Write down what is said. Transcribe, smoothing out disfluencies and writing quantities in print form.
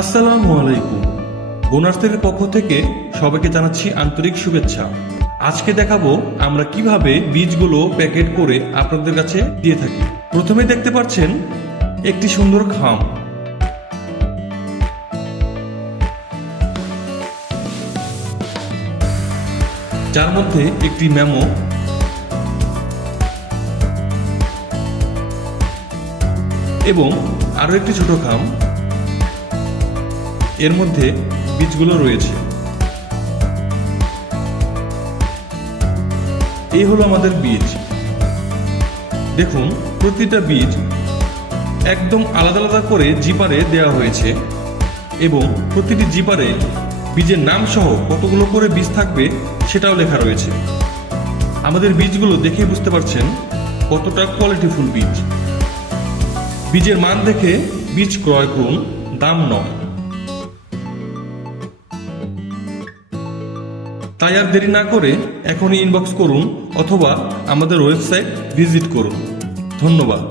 আসসালামু আলাইকুম। বোনার্সের পক্ষ থেকে সবাইকে জানাচ্ছি আন্তরিক শুভেচ্ছা। আজকে দেখাবো আমরা কিভাবে বীজগুলো প্যাকেট করে আপনাদের কাছে দিয়ে থাকি। প্রথমে দেখতে পাচ্ছেন একটি সুন্দর খাম, যার মধ্যে একটি মেমো এবং আরো একটি ছোট খাম, এর মধ্যে বীজগুলো রয়েছে। এই হলো আমাদের বীজ। দেখুন, প্রতিটা বীজ একদম আলাদা আলাদা করে জিপারে দেওয়া হয়েছে এবং প্রতিটি জিপারে বীজের নাম সহ কতগুলো করে বীজ থাকবে সেটাও লেখা রয়েছে। আমাদের বীজগুলো দেখেই বুঝতে পারছেন কতটা কোয়ালিটিফুল বীজ। বীজের মান দেখে বীজ ক্রয় করুন, দাম নয়। তাই আর দেরি না করে এখনই ইনবক্স করুন অথবা আমাদের ওয়েবসাইট ভিজিট করুন। ধন্যবাদ।